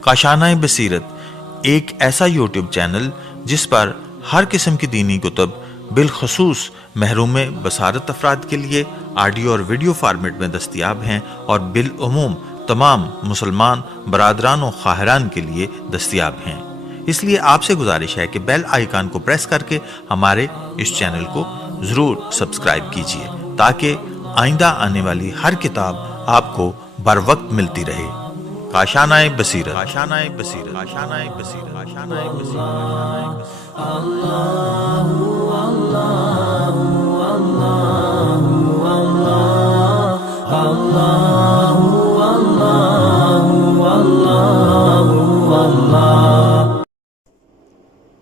کاشانۂ بصیرت ایک ایسا یوٹیوب چینل جس پر ہر قسم کی دینی کتب بالخصوص محروم بصارت افراد کے لیے آڈیو اور ویڈیو فارمیٹ میں دستیاب ہیں اور بالعموم تمام مسلمان برادران و خواہران کے لیے دستیاب ہیں۔ اس لیے آپ سے گزارش ہے کہ بیل آئیکن کو پریس کر کے ہمارے اس چینل کو ضرور سبسکرائب کیجیے تاکہ آئندہ آنے والی ہر کتاب آپ کو بر وقت ملتی رہے۔ کاشانۂ بصیرت، کاشانۂ بصیرت، کاشانۂ بصیرت، کاشانۂ بصیرت۔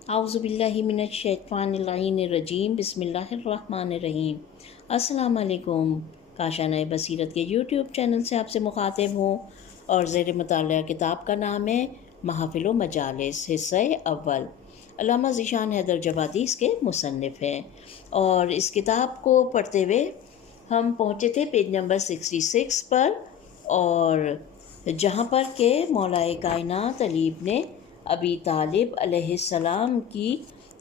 اعوذ باللہ من الشیطان اللعین الرجیم، بسم اللہ الرحمن الرحیم۔ السلام علیکم۔ کاشانۂ بصیرت کے یوٹیوب چینل سے آپ سے مخاطب ہوں اور زیر مطالعہ کتاب کا نام ہے محافل و مجالس، حصہ اول۔ علامہ ذیشان حیدر جوادی اس کے مصنف ہیں، اور اس کتاب کو پڑھتے ہوئے ہم پہنچے تھے پیج نمبر 66 پر، اور جہاں پر کہ مولائے کائنات علی ابن ابی طالب علیہ السلام کی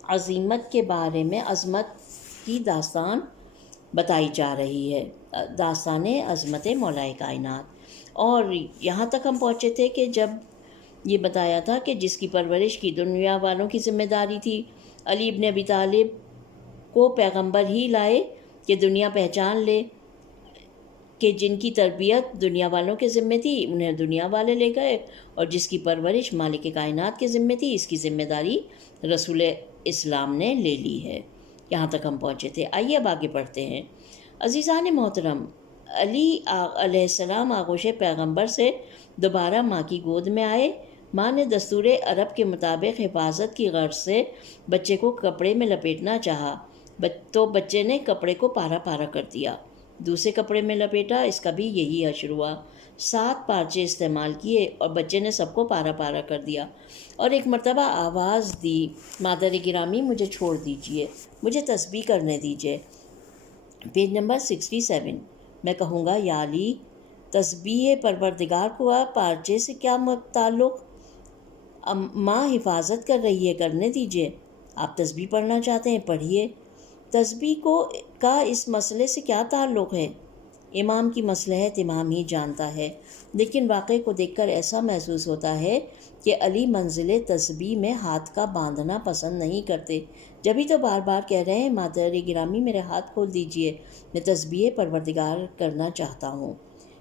عظمت کے بارے میں عظمت کی داستان بتائی جا رہی ہے، داستان عظمت مولائے کائنات۔ اور یہاں تک ہم پہنچے تھے کہ جب یہ بتایا تھا کہ جس کی پرورش کی دنیا والوں کی ذمہ داری تھی، علی ابن ابی طالب کو پیغمبر ہی لائے کہ دنیا پہچان لے کہ جن کی تربیت دنیا والوں کے ذمہ تھی انہیں دنیا والے لے گئے، اور جس کی پرورش مالک کائنات کے ذمہ تھی اس کی ذمہ داری رسول اسلام نے لے لی ہے۔ یہاں تک ہم پہنچے تھے۔ آئیے اب آگے بڑھتے ہیں۔ عزیزان محترم، علی علیہ السلام آغوش پیغمبر سے دوبارہ ماں کی گود میں آئے۔ ماں نے دستور عرب کے مطابق حفاظت کی غرض سے بچے کو کپڑے میں لپیٹنا چاہا، تو بچے نے کپڑے کو پارا پارا کر دیا، دوسرے کپڑے میں لپیٹا، اس کا بھی یہی حشر ہوا۔ 7 پارچے استعمال کیے اور بچے نے سب کو پارا پارا کر دیا، اور ایک مرتبہ آواز دی، مادر گرامی مجھے چھوڑ دیجئے، مجھے تسبیح کرنے دیجئے۔ Page number 67۔ میں کہوں گا یا علی، تسبیح پروردگار کو پارچے سے کیا تعلق؟ ماں حفاظت کر رہی ہے، کرنے دیجئے۔ آپ تسبیح پڑھنا چاہتے ہیں، پڑھیے۔ تسبیح کا اس مسئلے سے کیا تعلق ہے؟ امام کی مصلحت امام ہی جانتا ہے، لیکن واقعے کو دیکھ کر ایسا محسوس ہوتا ہے کہ علی منزل تسبیح میں ہاتھ کا باندھنا پسند نہیں کرتے، جبھی تو بار بار کہہ رہے ہیں مادر گرامی میرے ہاتھ کھول دیجئے، میں تسبیح پروردگار کرنا چاہتا ہوں۔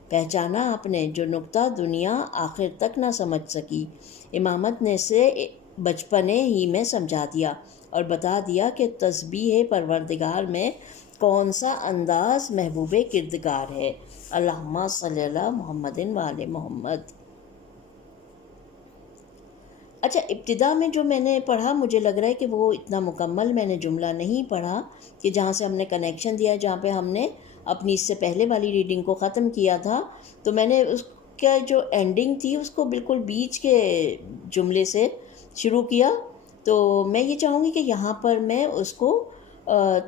پہچانا آپ نے جو نقطہ دنیا آخر تک نہ سمجھ سکی، امامت نے اسے بچپنے ہی میں سمجھا دیا اور بتا دیا کہ تسبیح پروردگار میں کون سا انداز محبوب کردگار ہے۔ اللہم صلی اللہ محمد وآل محمد۔ اچھا، ابتدا میں جو میں نے پڑھا مجھے لگ رہا ہے کہ وہ اتنا مکمل میں نے جملہ نہیں پڑھا، کہ جہاں سے ہم نے کنیکشن دیا، جہاں پہ ہم نے اپنی اس سے پہلے والی ریڈنگ کو ختم کیا تھا، تو میں نے اس کا جو اینڈنگ تھی اس کو بالکل بیچ کے جملے سے شروع کیا۔ تو میں یہ چاہوں گی کہ یہاں پر میں اس کو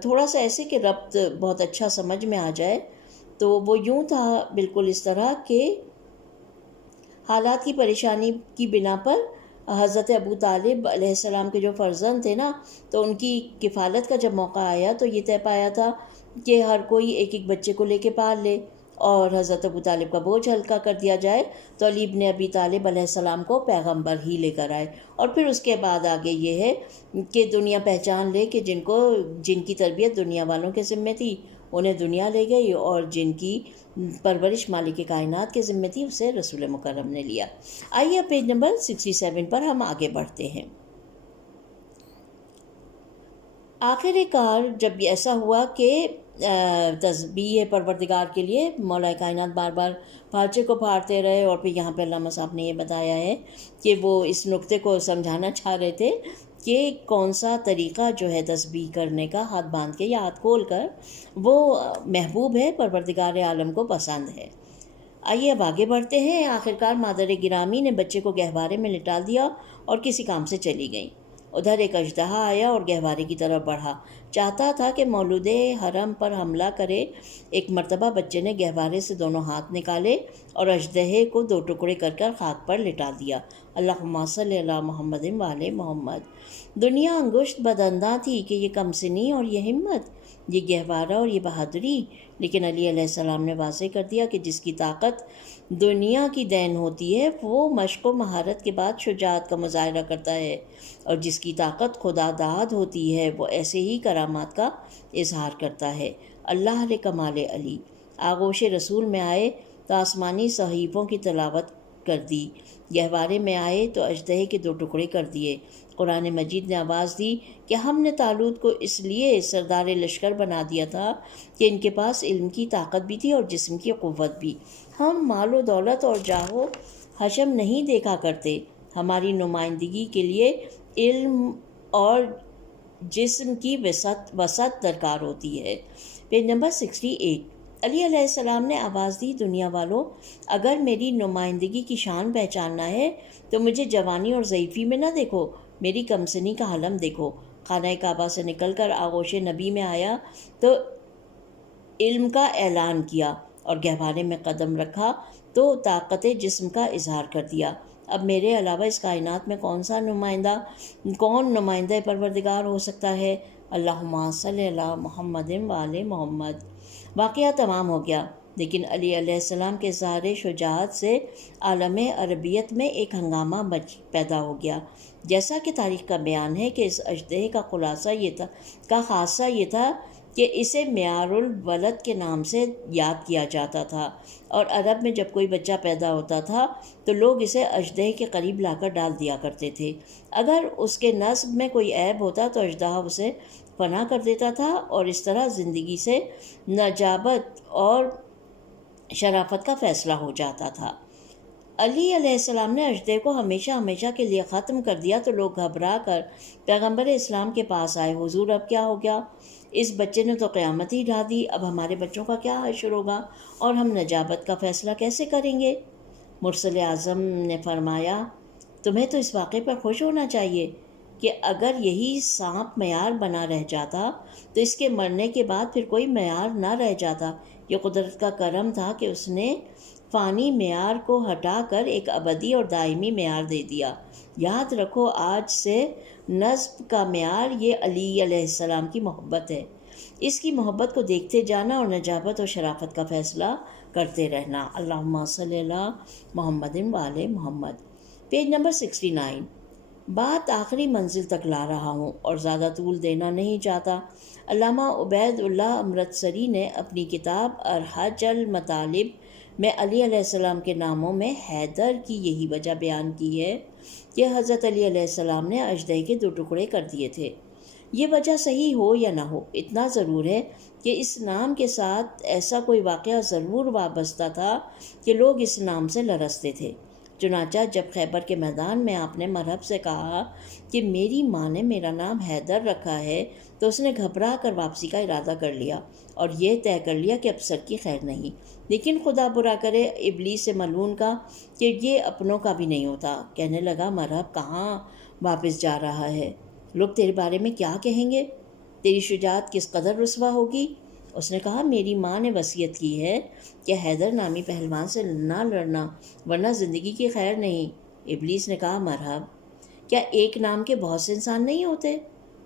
تھوڑا سا ایسے کہ ربط بہت اچھا سمجھ میں آ جائے۔ تو وہ یوں تھا بالکل اس طرح کہ حالات کی پریشانی کی بنا پر حضرت ابو طالب علیہ السلام کے جو فرزند تھے نا، تو ان کی کفالت کا جب موقع آیا تو یہ طے پایا تھا کہ ہر کوئی ایک ایک بچے کو لے کے پال لے اور حضرت ابو طالب کا بوجھ ہلکا کر دیا جائے، تو علی ابن ابی طالب علیہ السلام کو پیغمبر ہی لے کر آئے۔ اور پھر اس کے بعد آگے یہ ہے کہ دنیا پہچان لے کہ جن کی تربیت دنیا والوں کے ذمہ تھی انہیں دنیا لے گئی، اور جن کی پرورش مالک کائنات کے ذمہ تھی اسے رسول مکرم نے لیا۔ آئیے پیج نمبر 67 پر ہم آگے بڑھتے ہیں۔ آخر کار جب ایسا ہوا کہ تسبیح پروردگار کے لیے مولا کائنات بار بار پارچے کو پھاڑتے رہے، اور پھر یہاں پہ علامہ صاحب نے یہ بتایا ہے کہ وہ اس نقطے کو سمجھانا چاہ رہے تھے کہ کون سا طریقہ جو ہے تسبیح کرنے کا، ہاتھ باندھ کے یا ہاتھ کھول کر، وہ محبوب ہے، پروردگار عالم کو پسند ہے۔ آئیے اب آگے بڑھتے ہیں۔ آخرکار مادر گرامی نے بچے کو گہوارے میں لٹا دیا اور کسی کام سے چلی گئیں۔ ادھر ایک اژدہا آیا اور گہوارے کی طرف بڑھا، چاہتا تھا کہ مولود حرم پر حملہ کرے۔ ایک مرتبہ بچے نے گہوارے سے دونوں ہاتھ نکالے اور اژدہے کو دو ٹکڑے کر کر خاک پر لٹا دیا۔ اللہم صلی علی محمد وعلی محمد۔ دنیا انگشت بدنداں تھی کہ یہ کم سنی اور یہ ہمت، یہ گہوارہ اور یہ بہادری، لیکن علی علیہ السلام نے واضح کر دیا کہ جس کی طاقت دنیا کی دین ہوتی ہے وہ مشق و مہارت کے بعد شجاعت کا مظاہرہ کرتا ہے، اور جس کی طاقت خدا داد ہوتی ہے وہ ایسے ہی کرامات کا اظہار کرتا ہے۔ اللہ علیہ کمال علی۔ آغوش رسول میں آئے تو آسمانی صحیفوں کی تلاوت کر دی، گہوارے میں آئے تو اژدہے کے دو ٹکڑے کر دیے۔ قرآن مجید نے آواز دی کہ ہم نے طالوت کو اس لیے سردار لشکر بنا دیا تھا کہ ان کے پاس علم کی طاقت بھی تھی اور جسم کی قوت بھی۔ ہم مال و دولت اور جاہ و حشم نہیں دیکھا کرتے، ہماری نمائندگی کے لیے علم اور جسم کی وسعت درکار ہوتی ہے۔ Page number 68۔ علی علیہ السلام نے آواز دی، دنیا والو، اگر میری نمائندگی کی شان پہچاننا ہے تو مجھے جوانی اور ضعیفی میں نہ دیکھو، میری کمسنی کا حلم دیکھو۔ خانہ کعبہ سے نکل کر آغوش نبی میں آیا تو علم کا اعلان کیا، اور گہوارے میں قدم رکھا تو طاقت جسم کا اظہار کر دیا۔ اب میرے علاوہ اس کائنات میں کون نمائندہ پروردگار ہو سکتا ہے؟ اللہم صلی علی محمد وعلی محمد۔ واقعہ تمام ہو گیا، لیکن علی علیہ السلام کے اظہار شجاعت سے عالم عربیت میں ایک ہنگامہ پیدا ہو گیا۔ جیسا کہ تاریخ کا بیان ہے کہ اس اژدہے کا خاصہ یہ تھا کہ اسے معیار الولد کے نام سے یاد کیا جاتا تھا، اور عرب میں جب کوئی بچہ پیدا ہوتا تھا تو لوگ اسے اژدہے کے قریب لا کر ڈال دیا کرتے تھے۔ اگر اس کے نسب میں کوئی عیب ہوتا تو اژدہا اسے فنا کر دیتا تھا، اور اس طرح زندگی سے نجابت اور شرافت کا فیصلہ ہو جاتا تھا۔ علی علیہ السلام نے اژدہے کو ہمیشہ کے لیے ختم کر دیا تو لوگ گھبرا کر پیغمبر اسلام کے پاس آئے، حضور اب کیا ہو گیا؟ اس بچے نے تو قیامت ہی ڈھا دی، اب ہمارے بچوں کا کیا حشر ہوگا اور ہم نجابت کا فیصلہ کیسے کریں گے؟ مرسل اعظم نے فرمایا، تمہیں تو اس واقعے پر خوش ہونا چاہیے کہ اگر یہی سانپ معیار بنا رہ جاتا تو اس کے مرنے کے بعد پھر کوئی معیار نہ رہ جاتا۔ یہ قدرت کا کرم تھا کہ اس نے فانی معیار کو ہٹا کر ایک ابدی اور دائمی معیار دے دیا۔ یاد رکھو، آج سے نسب کا معیار یہ علی علیہ السلام کی محبت ہے۔ اس کی محبت کو دیکھتے جانا اور نجابت اور شرافت کا فیصلہ کرتے رہنا۔ اللہم صلی علی محمد وعلی محمد۔ Page number 69۔ بات آخری منزل تک لا رہا ہوں اور زیادہ طول دینا نہیں چاہتا۔ علامہ عبید اللہ امرتسری نے اپنی کتاب ارحج المطالب میں علی علیہ السلام کے ناموں میں حیدر کی یہی وجہ بیان کی ہے کہ حضرت علی علیہ السلام نے اژدہے کے دو ٹکڑے کر دیے تھے۔ یہ وجہ صحیح ہو یا نہ ہو، اتنا ضرور ہے کہ اس نام کے ساتھ ایسا کوئی واقعہ ضرور وابستہ تھا کہ لوگ اس نام سے لرزتے تھے۔ چنانچہ جب خیبر کے میدان میں آپ نے مرحب سے کہا کہ میری ماں نے میرا نام حیدر رکھا ہے تو اس نے گھبرا کر واپسی کا ارادہ کر لیا اور یہ طے کر لیا کہ اب سر کی خیر نہیں۔ لیکن خدا برا کرے ابلیس سے ملعون کا کہ یہ اپنوں کا بھی نہیں ہوتا۔ کہنے لگا، مرحب کہاں واپس جا رہا ہے؟ لوگ تیرے بارے میں کیا کہیں گے؟ تیری شجاعت کس قدر رسوا ہوگی؟ اس نے کہا، میری ماں نے وصیت کی ہے کہ حیدر نامی پہلوان سے نہ لڑنا ورنہ زندگی کی خیر نہیں۔ ابلیس نے کہا، مرحب، کیا ایک نام کے بہت سے انسان نہیں ہوتے؟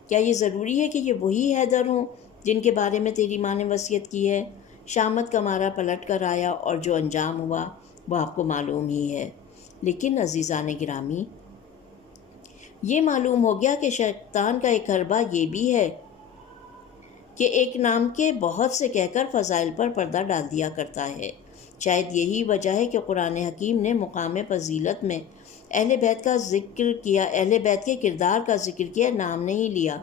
کیا یہ ضروری ہے کہ یہ وہی حیدر ہوں جن کے بارے میں تیری ماں نے وصیت کی ہے؟ شامت کا مارا پلٹ کر آیا اور جو انجام ہوا وہ آپ کو معلوم ہی ہے۔ لیکن عزیزان گرامی، یہ معلوم ہو گیا کہ شیطان کا ایک حربہ یہ بھی ہے کہ ایک نام کے بہت سے کہہ کر فضائل پر پردہ ڈال دیا کرتا ہے۔ شاید یہی وجہ ہے کہ قرآن حکیم نے مقام فضیلت میں اہل بیت کا ذکر کیا، اہل بیت کے کردار کا ذکر کیا، نام نہیں لیا،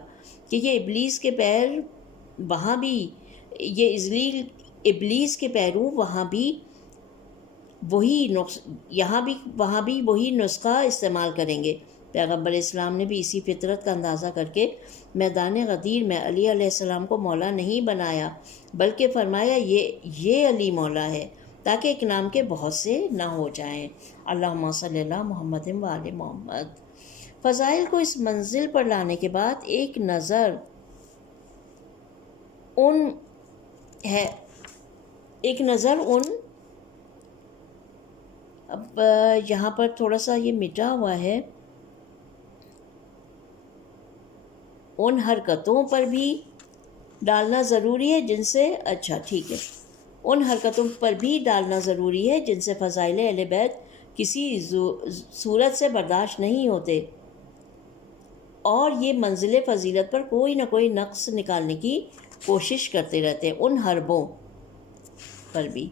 کہ یہ ابلیس کے پیر وہاں بھی ابلیس کے پیرو وہاں بھی وہی نسخہ استعمال کریں گے۔ پیغمبر اسلام نے بھی اسی فطرت کا اندازہ کر کے میدان غدیر میں علی علیہ السلام کو مولا نہیں بنایا، بلکہ فرمایا یہ علی مولا ہے، تاکہ ایک نام کے بہت سے نہ ہو جائیں۔ اللہم صلی اللہ محمد وعلی محمد۔ فضائل کو اس منزل پر لانے کے بعد ایک نظر ان ہے ایک نظر ان اب یہاں پر تھوڑا سا یہ مٹا ہوا ہے، ان حرکتوں پر بھی ڈالنا ضروری ہے جن سے، اچھا ٹھیک ہے، ان حرکتوں پر بھی ڈالنا ضروری ہے جن سے فضائل اہل بیت کسی صورت سے برداشت نہیں ہوتے، اور یہ منزل فضیلت پر کوئی نہ کوئی نقص نکالنے کی کوشش کرتے رہتے ہیں، ان حربوں پر بھی۔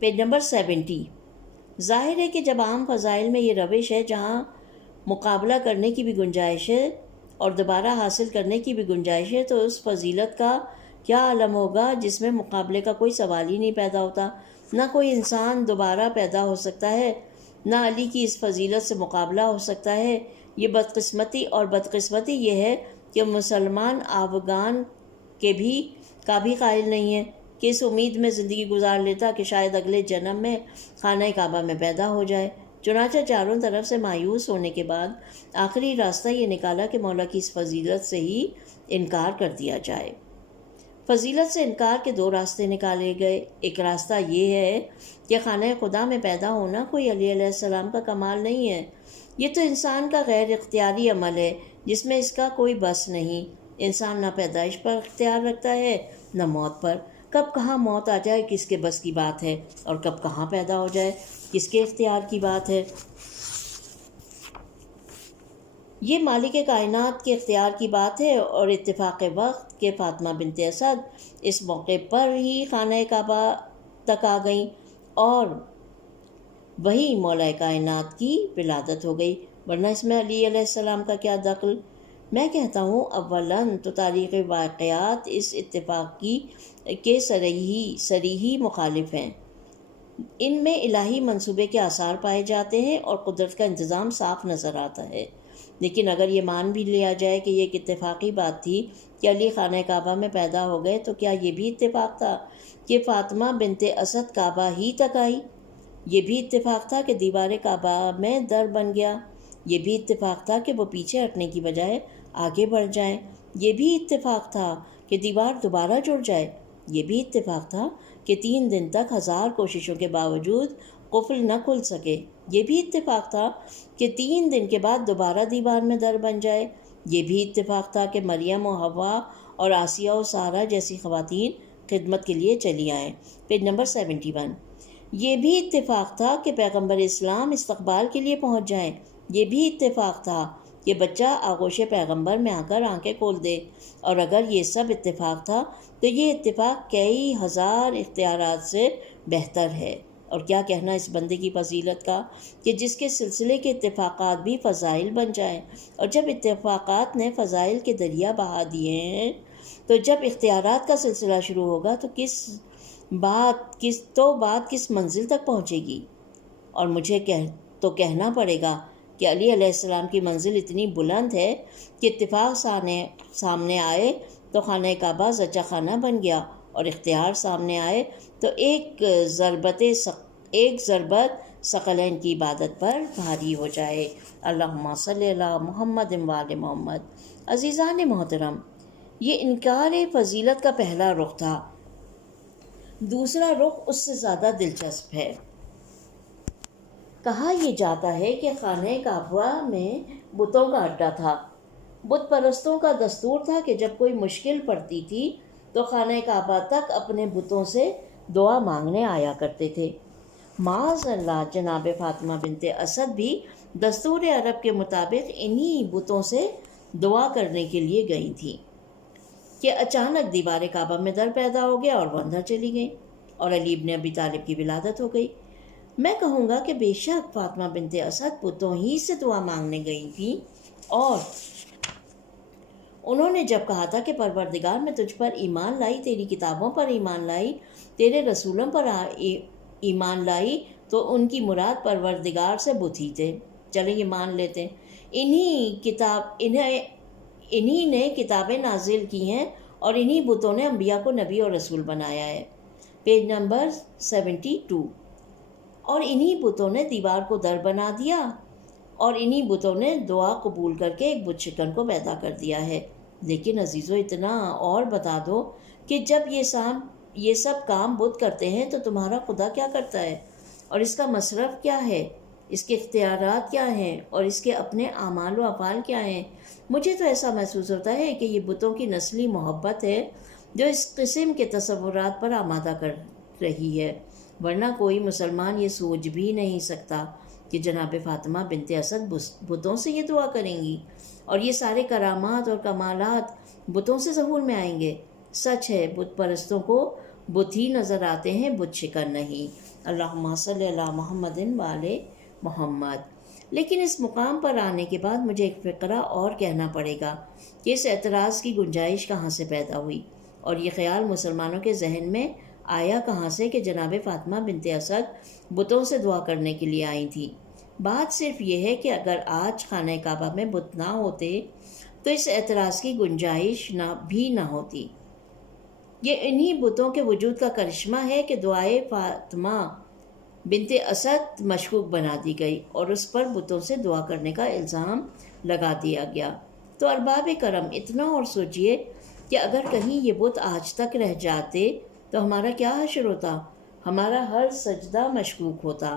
Page number 70۔ ظاہر ہے کہ جب عام فضائل میں یہ روش ہے جہاں مقابلہ کرنے کی بھی گنجائش ہے اور دوبارہ حاصل کرنے کی بھی گنجائش ہے، تو اس فضیلت کا کیا عالم ہوگا جس میں مقابلے کا کوئی سوال ہی نہیں پیدا ہوتا، نہ کوئی انسان دوبارہ پیدا ہو سکتا ہے، نہ علی کی اس فضیلت سے مقابلہ ہو سکتا ہے۔ یہ بدقسمتی اور بدقسمتی یہ ہے کہ مسلمان آوگان کا بھی قائل نہیں ہے کہ اس امید میں زندگی گزار لیتا کہ شاید اگلے جنم میں خانہ کعبہ میں پیدا ہو جائے۔ چنانچہ چاروں طرف سے مایوس ہونے کے بعد آخری راستہ یہ نکالا کہ مولا کی اس فضیلت سے ہی انکار کر دیا جائے۔ فضیلت سے انکار کے دو راستے نکالے گئے۔ ایک راستہ یہ ہے کہ خانہ خدا میں پیدا ہونا کوئی علی علیہ السلام کا کمال نہیں ہے، یہ تو انسان کا غیر اختیاری عمل ہے جس میں اس کا کوئی بس نہیں۔ انسان نہ پیدائش پر اختیار رکھتا ہے نہ موت پر۔ کب کہاں موت آ جائے کس کے بس کی بات ہے، اور کب کہاں پیدا ہو جائے کس کے اختیار کی بات ہے۔ یہ مالک کائنات کے اختیار کی بات ہے، اور اتفاق وقت کہ فاطمہ بنت اسد اس موقع پر ہی خانہ کعبہ تک آ گئیں اور وہی مولا کائنات کی ولادت ہو گئی، ورنہ اس میں علی علیہ السلام کا کیا دخل؟ میں کہتا ہوں اولاً تو تاریخ واقعات اس اتفاق کے صریحی مخالف ہیں، ان میں الہی منصوبے کے آثار پائے جاتے ہیں اور قدرت کا انتظام صاف نظر آتا ہے۔ لیکن اگر یہ مان بھی لیا جائے کہ یہ ایک اتفاقی بات تھی کہ علی خانہ کعبہ میں پیدا ہو گئے، تو کیا یہ بھی اتفاق تھا کہ فاطمہ بنت اسد کعبہ ہی تک آئی؟ یہ بھی اتفاق تھا کہ دیوار کعبہ میں در بن گیا؟ یہ بھی اتفاق تھا کہ وہ پیچھے ہٹنے کی بجائے آگے بڑھ جائیں؟ یہ بھی اتفاق تھا کہ دیوار دوبارہ جڑ جائے؟ یہ بھی اتفاق تھا کہ 3 دن تک 1000 کوششوں کے باوجود قفل نہ کھل سکے؟ یہ بھی اتفاق تھا کہ 3 دن کے بعد دوبارہ دیوار میں در بن جائے؟ یہ بھی اتفاق تھا کہ مریم و حوا اور آسیہ و سارہ جیسی خواتین خدمت کے لیے چلی آئیں۔ Page number 71۔ یہ بھی اتفاق تھا کہ پیغمبر اسلام استقبال کے لیے پہنچ جائیں۔ یہ بھی اتفاق تھا کہ بچہ آغوش پیغمبر میں آ کر آنکھیں کھول دے، اور اگر یہ سب اتفاق تھا تو یہ اتفاق کئی ہزار اختیارات سے بہتر ہے۔ اور کیا کہنا اس بندے کی فضیلت کا کہ جس کے سلسلے کے اتفاقات بھی فضائل بن جائیں، اور جب اتفاقات نے فضائل کے دریا بہا دیے ہیں تو جب اختیارات کا سلسلہ شروع ہوگا تو بات کس منزل تک پہنچے گی؟ اور مجھے کہنا پڑے گا کہ علی علیہ السلام کی منزل اتنی بلند ہے کہ اتفاق سامنے آئے تو خانہ کعبہ زچہ خانہ بن گیا، اور اختیار سامنے آئے تو ایک ضربت ثقلین کی عبادت پر بھاری ہو جائے۔ اللہم صلی علی محمد و آل محمد۔ عزیزان محترم، یہ انکار فضیلت کا پہلا رخ تھا۔ دوسرا رخ اس سے زیادہ دلچسپ ہے۔ کہا یہ جاتا ہے کہ خانہ کعبہ میں بتوں کا اڈا تھا۔ بت پرستوں کا دستور تھا کہ جب کوئی مشکل پڑتی تھی تو خانہ کعبہ تک اپنے بتوں سے دعا مانگنے آیا کرتے تھے۔ معاذ اللہ، جناب فاطمہ بنت اسد بھی دستور عرب کے مطابق انہی بتوں سے دعا کرنے کے لیے گئی تھیں کہ اچانک دیوار کعبہ میں در پیدا ہو گیا اور وہ اندر چلی گئیں، اور علی ابن ابی طالب کی ولادت ہو گئی۔ میں کہوں گا کہ بے شک فاطمہ بنت اسد بتوں ہی سے دعا مانگنے گئی تھیں، اور انہوں نے جب کہا تھا کہ پروردگار میں تجھ پر ایمان لائی، تیری کتابوں پر ایمان لائی، تیرے رسولوں پر ایمان لائی، تو ان کی مراد پروردگار سے بت ہی تھے۔ چلیں یہ مان لیتے ہیں، انہی نے کتابیں نازل کی ہیں، اور انہی بتوں نے انبیاء کو نبی اور رسول بنایا ہے۔ Page number 72۔ اور انہی بتوں نے دیوار کو در بنا دیا، اور انہی بتوں نے دعا قبول کر کے ایک بت شکن کو پیدا کر دیا ہے۔ لیکن عزیزو اتنا اور بتا دو کہ جب یہ سب کام بت کرتے ہیں تو تمہارا خدا کیا کرتا ہے، اور اس کا مصرف کیا ہے، اس کے اختیارات کیا ہیں، اور اس کے اپنے اعمال و افعال کیا ہیں؟ مجھے تو ایسا محسوس ہوتا ہے کہ یہ بتوں کی نسلی محبت ہے جو اس قسم کے تصورات پر آمادہ کر رہی ہے، ورنہ کوئی مسلمان یہ سوچ بھی نہیں سکتا کہ جناب فاطمہ بنت اسد بتوں سے یہ دعا کریں گی اور یہ سارے کرامات اور کمالات بتوں سے ظہور میں آئیں گے۔ سچ ہے بت پرستوں کو بت ہی نظر آتے ہیں، بت شکن نہیں۔ اللہم صلی علی محمد وآل محمد۔ لیکن اس مقام پر آنے کے بعد مجھے ایک فقرہ اور کہنا پڑے گا کہ اس اعتراض کی گنجائش کہاں سے پیدا ہوئی، اور یہ خیال مسلمانوں کے ذہن میں آیا کہاں سے کہ جناب فاطمہ بنت اسد بتوں سے دعا کرنے کے لیے آئی تھی۔ بات صرف یہ ہے کہ اگر آج خانہ کعبہ میں بت نہ ہوتے تو اس اعتراض کی گنجائش بھی نہ ہوتی۔ یہ انہی بتوں کے وجود کا کرشمہ ہے کہ دعائے فاطمہ بنت اسد مشکوک بنا دی گئی اور اس پر بتوں سے دعا کرنے کا الزام لگا دیا گیا۔ تو ارباب کرم اتنا اور سوچئے کہ اگر کہیں یہ بت آج تک رہ جاتے تو ہمارا کیا حشر ہوتا؟ ہمارا ہر سجدہ مشکوک ہوتا،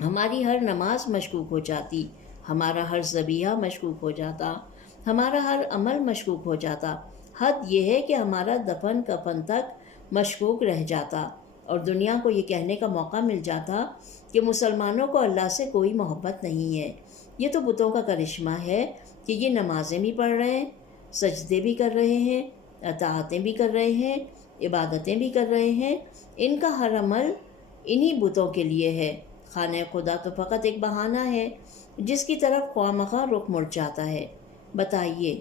ہماری ہر نماز مشکوک ہو جاتی، ہمارا ہر ذبیحہ مشکوک ہو جاتا، ہمارا ہر عمل مشکوک ہو جاتا۔ حد یہ ہے کہ ہمارا دفن کفن تک مشکوک رہ جاتا، اور دنیا کو یہ کہنے کا موقع مل جاتا کہ مسلمانوں کو اللہ سے کوئی محبت نہیں ہے۔ یہ تو بتوں کا کرشمہ ہے کہ یہ نمازیں بھی پڑھ رہے ہیں، سجدے بھی کر رہے ہیں، اطاعتیں بھی کر رہے ہیں، عبادتیں بھی کر رہے ہیں۔ ان کا ہر عمل انہی بتوں کے لیے ہے۔ خانہ خدا تو فقط ایک بہانہ ہے جس کی طرف خواہ مخواہ رخ مڑ جاتا ہے۔ بتائیے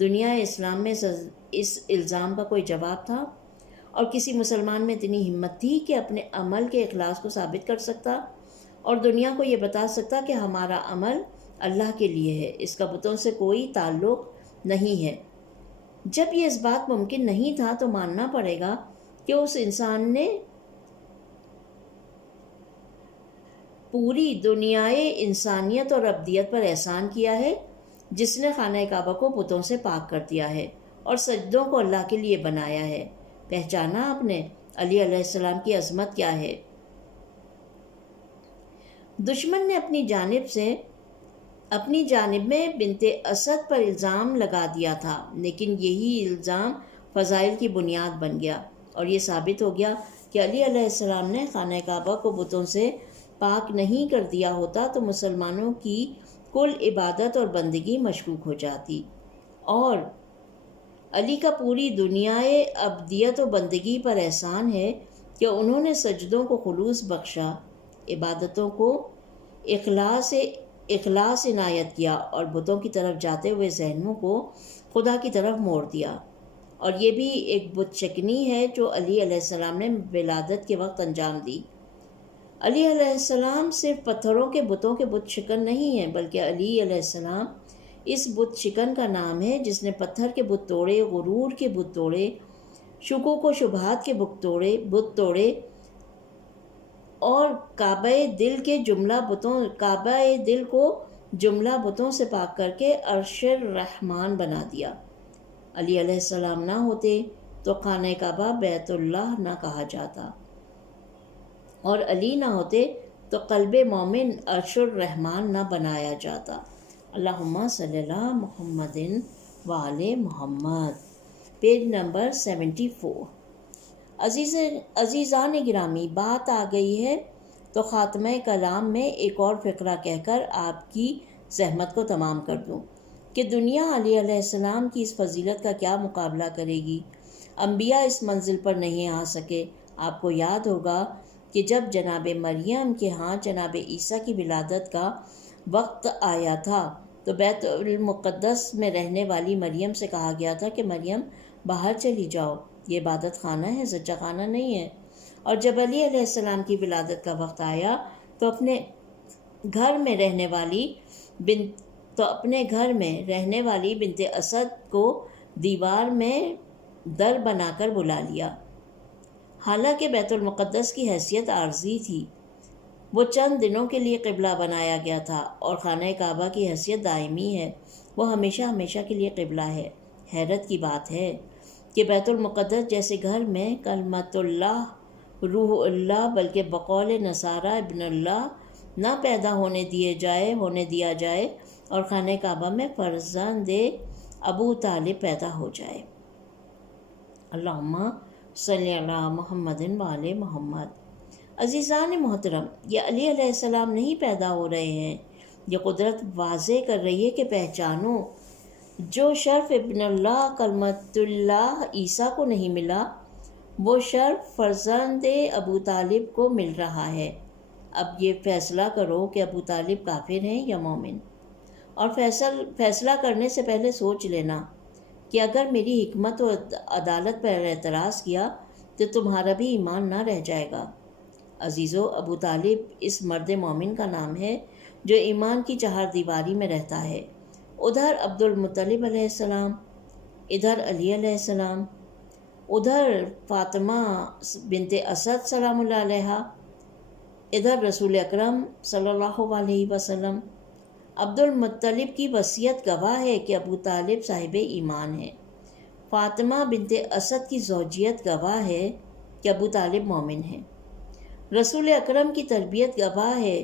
دنیا اسلام میں اس الزام کا کوئی جواب تھا؟ اور کسی مسلمان میں اتنی ہمت تھی کہ اپنے عمل کے اخلاص کو ثابت کر سکتا اور دنیا کو یہ بتا سکتا کہ ہمارا عمل اللہ کے لیے ہے، اس کا بتوں سے کوئی تعلق نہیں ہے؟ جب یہ اس بات ممکن نہیں تھا تو ماننا پڑے گا کہ اس انسان نے پوری دنیائے انسانیت اور ابدیت پر احسان کیا ہے، جس نے خانہ کعبہ کو بتوں سے پاک کر دیا ہے اور سجدوں کو اللہ کے لیے بنایا ہے۔ پہچانا آپ نے علی علیہ السلام کی عظمت کیا ہے؟ دشمن نے اپنی جانب میں بنت اسد پر الزام لگا دیا تھا، لیکن یہی الزام فضائل کی بنیاد بن گیا اور یہ ثابت ہو گیا کہ علی علیہ السلام نے خانہ کعبہ کو بتوں سے پاک نہیں کر دیا ہوتا تو مسلمانوں کی کل عبادت اور بندگی مشکوک ہو جاتی، اور علی کا پوری دنیائے ابدیت و بندگی پر احسان ہے کہ انہوں نے سجدوں کو خلوص بخشا، عبادتوں کو اخلاص عنایت کیا اور بتوں کی طرف جاتے ہوئے ذہنوں کو خدا کی طرف موڑ دیا۔ اور یہ بھی ایک بت شکنی ہے جو علی علیہ السلام نے ولادت کے وقت انجام دی۔ علی علیہ السلام صرف پتھروں کے بتوں کے بت شکن نہیں ہیں، بلکہ علی علیہ السلام اس بت شکن کا نام ہے جس نے پتھر کے بت توڑے، غرور کے بت توڑے، شکوک و شبہات کے بت توڑے اور کعبہ دل کو جملہ بتوں سے پاک کر کے عرش الرحمن بنا دیا۔ علی علیہ السلام نہ ہوتے تو خانہ کعبہ بیت اللہ نہ کہا جاتا، اور علی نہ ہوتے تو قلب مومن عرش الرحمن نہ بنایا جاتا۔ اللہم صلی اللہ محمد وآل محمد۔ Page number 74۔ عزیزان گرامی، بات آ گئی ہے تو خاتمہ کلام میں ایک اور فقرہ کہہ کر آپ کی زحمت کو تمام کر دوں کہ دنیا علی علیہ السلام کی اس فضیلت کا کیا مقابلہ کرے گی۔ انبیاء اس منزل پر نہیں آ سکے۔ آپ کو یاد ہوگا کہ جب جناب مریم کے ہاں جناب عیسیٰ کی ولادت کا وقت آیا تھا تو بیت المقدس میں رہنے والی مریم سے کہا گیا تھا کہ مریم باہر چلی جاؤ، یہ عبادت خانہ ہے، سجدہ خانہ نہیں ہے۔ اور جب علی علیہ السلام کی ولادت کا وقت آیا تو اپنے گھر میں رہنے والی بنت اسد کو دیوار میں در بنا کر بلا لیا، حالانکہ بیت المقدس کی حیثیت عارضی تھی۔ وہ چند دنوں کے لیے قبلہ بنایا گیا تھا اور خانہ کعبہ کی حیثیت دائمی ہے، وہ ہمیشہ ہمیشہ کے لیے قبلہ ہے۔ حیرت کی بات ہے کہ بیت المقدس جیسے گھر میں کلمۃ اللہ، روح اللہ، بلکہ بقول نصارہ ابن اللہ نہ پیدا ہونے دیا جائے اور خانہ کعبہ میں فرزند ابو طالب پیدا ہو جائے۔ اللہم صلی علی محمد وآل محمد۔ عزیزان محترم، یہ علی علیہ السلام نہیں پیدا ہو رہے ہیں، یہ قدرت واضح کر رہی ہے کہ پہچانو، جو شرف ابن اللہ کلمۃ اللہ عیسیٰ کو نہیں ملا، وہ شرف فرزند ابو طالب کو مل رہا ہے۔ اب یہ فیصلہ کرو کہ ابو طالب کافر ہیں یا مومن، اور فیصلہ کرنے سے پہلے سوچ لینا کہ اگر میری حکمت و عدالت پر اعتراض کیا تو تمہارا بھی ایمان نہ رہ جائے گا۔ عزیزو، ابو طالب اس مرد مومن کا نام ہے جو ایمان کی چہار دیواری میں رہتا ہے۔ ادھر عبد المطلب علیہ السلام، ادھر علی علیہ السلام، ادھر فاطمہ بنت اسد سلام اللہ علیہا، ادھر رسول اکرم صلی اللہ علیہ وسلم۔ عبد المطلب کی وصیت گواہ ہے کہ ابو طالب صاحب ایمان ہے۔ فاطمہ بنت اسد کی زوجیت گواہ ہے کہ ابو طالب مومن ہے۔ رسول اکرم کی تربیت گواہ ہے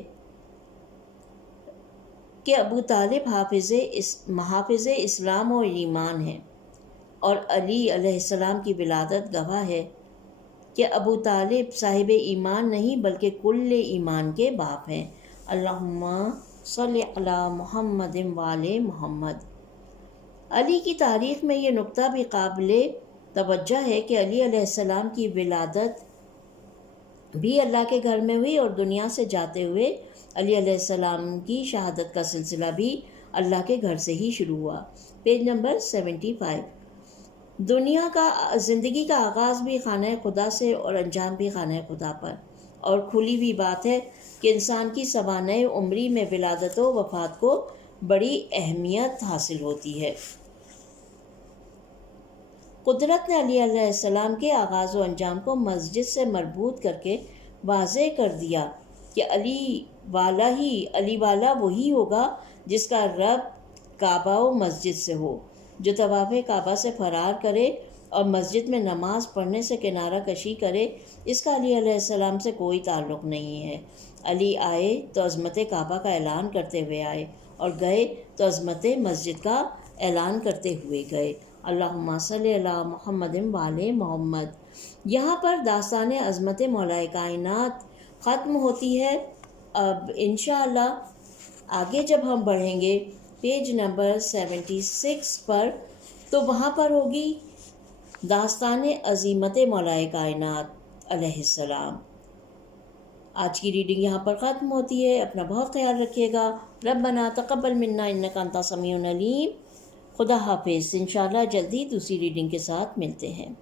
کہ ابو طالب محافظ اسلام و ایمان ہے، اور علی علیہ السلام کی ولادت گواہ ہے کہ ابو طالب صاحب ایمان نہیں بلکہ کل ایمان کے باپ ہیں۔ اللہم صلی علی محمد وآل محمد۔ علی کی تاریخ میں یہ نقطہ بھی قابل توجہ ہے کہ علی علیہ السلام کی ولادت بھی اللہ کے گھر میں ہوئی، اور دنیا سے جاتے ہوئے علی علیہ السلام کی شہادت کا سلسلہ بھی اللہ کے گھر سے ہی شروع ہوا۔ Page number 75۔ زندگی کا آغاز بھی خانہ خدا سے اور انجام بھی خانہ خدا پر، اور کھلی ہوئی بات ہے کہ انسان کی سوانح عمری میں ولادت و وفات کو بڑی اہمیت حاصل ہوتی ہے۔ قدرت نے علی علیہ السلام کے آغاز و انجام کو مسجد سے مربوط کر کے واضح کر دیا کہ علی والا وہی ہوگا جس کا ربط کعبہ و مسجد سے ہو، جو طواف کعبہ سے فرار کرے اور مسجد میں نماز پڑھنے سے کنارہ کشی کرے، اس کا علی علیہ السلام سے کوئی تعلق نہیں ہے۔ علی آئے تو عظمت کعبہ کا اعلان کرتے ہوئے آئے، اور گئے تو عظمت مسجد کا اعلان کرتے ہوئے گئے۔ اللہم صلی علی محمد وآل محمد۔ یہاں پر داستان عظمت مولا کائنات ختم ہوتی ہے۔ اب انشاءاللہ آگے جب ہم بڑھیں گے پیج نمبر 76 پر، تو وہاں پر ہوگی داستان عظیمت مولا کائنات علیہ السلام۔ آج کی ریڈنگ یہاں پر ختم ہوتی ہے۔ اپنا بہت خیال رکھیے گا۔ ربنا تقبل منا انک انت السمیع العلیم۔ خدا حافظ۔ انشاءاللہ جلدی دوسری ریڈنگ کے ساتھ ملتے ہیں۔